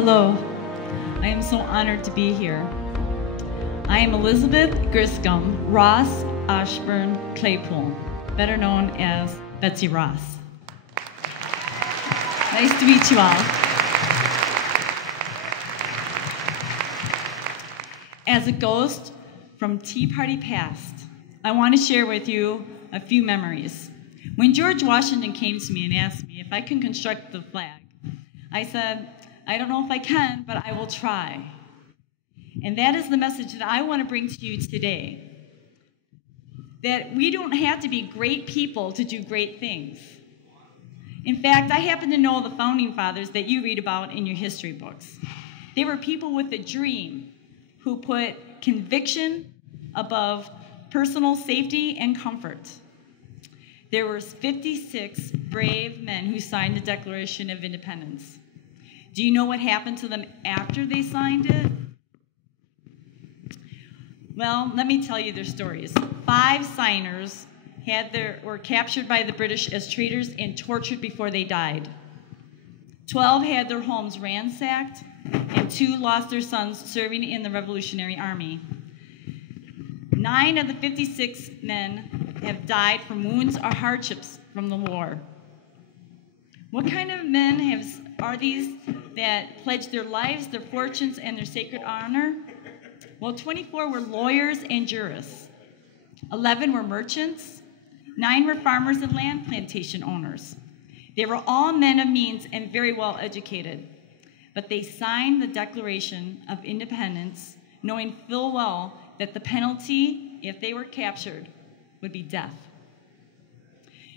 Hello, I am so honored to be here. I am Elizabeth Griscom Ross Ashburn Claypool, better known as Betsy Ross. Nice to meet you all. As a ghost from Tea Party past, I want to share with you a few memories. When George Washington came to me and asked me if I can construct the flag, I said, I don't know if I can, but I will try. And that is the message that I want to bring to you today. That we don't have to be great people to do great things. In fact, I happen to know the founding fathers that you read about in your history books. They were people with a dream who put conviction above personal safety and comfort. There were 56 brave men who signed the Declaration of Independence. Do you know what happened to them after they signed it? Well, let me tell you their stories. 5 signers were captured by the British as traitors and tortured before they died. 12 had their homes ransacked, and 2 lost their sons serving in the Revolutionary Army. 9 of the 56 men have died from wounds or hardships from the war. What kind of men are these that pledged their lives, their fortunes, and their sacred honor? Well, 24 were lawyers and jurists. 11 were merchants. 9 were farmers and land plantation owners. They were all men of means and very well educated. But they signed the Declaration of Independence, knowing full well that the penalty, if they were captured, would be death.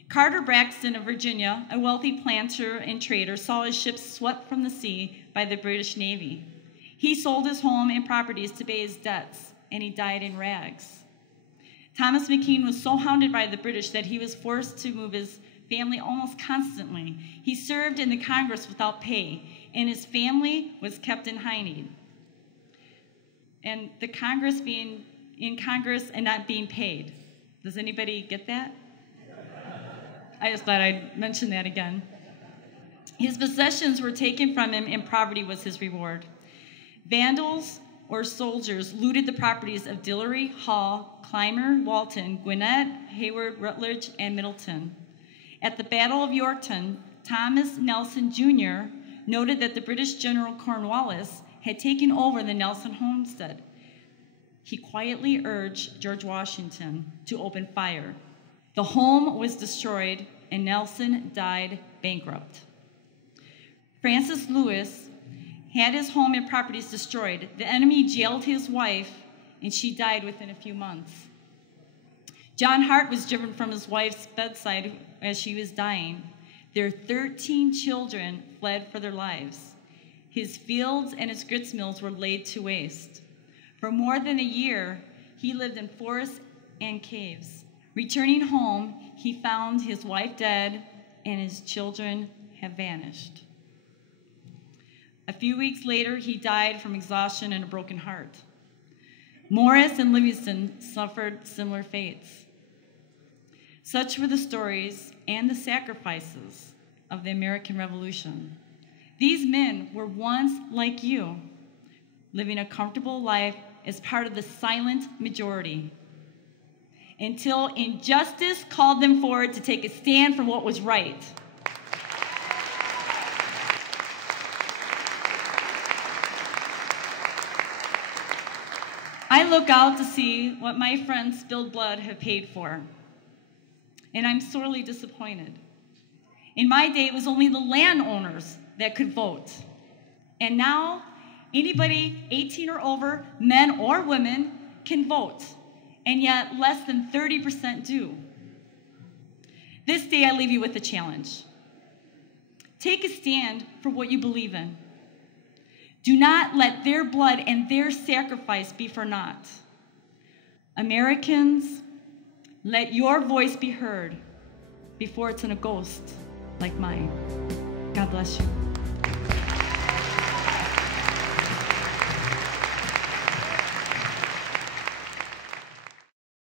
Carter Braxton of Virginia, a wealthy planter and trader, saw his ships swept from the sea by the British Navy. He sold his home and properties to pay his debts, and he died in rags. Thomas McKean was so hounded by the British that he was forced to move his family almost constantly. He served in the Congress without pay, and his family was kept in hiding. And the Congress being in Congress and not being paid. Does anybody get that? I just thought I'd mention that again. His possessions were taken from him, and poverty was his reward. Vandals or soldiers looted the properties of Dillery, Hall, Clymer, Walton, Gwinnett, Hayward, Rutledge, and Middleton. At the Battle of Yorktown, Thomas Nelson Jr. noted that the British General Cornwallis had taken over the Nelson homestead. He quietly urged George Washington to open fire. The home was destroyed, and Nelson died bankrupt. Francis Lewis had his home and properties destroyed. The enemy jailed his wife, and she died within a few months. John Hart was driven from his wife's bedside as she was dying. Their 13 children fled for their lives. His fields and his grits mills were laid to waste. For more than a year, he lived in forests and caves. Returning home, he found his wife dead and his children have vanished. A few weeks later, he died from exhaustion and a broken heart. Morris and Livingston suffered similar fates. Such were the stories and the sacrifices of the American Revolution. These men were once like you, living a comfortable life as part of the silent majority, until injustice called them forward to take a stand for what was right. I look out to see what my friends spilled blood have paid for, and I'm sorely disappointed. In my day, it was only the landowners that could vote. And now, anybody 18 or over, men or women, can vote. And yet less than 30% do. This day I leave you with a challenge. Take a stand for what you believe in. Do not let their blood and their sacrifice be for naught. Americans, let your voice be heard before it's in a ghost like mine. God bless you.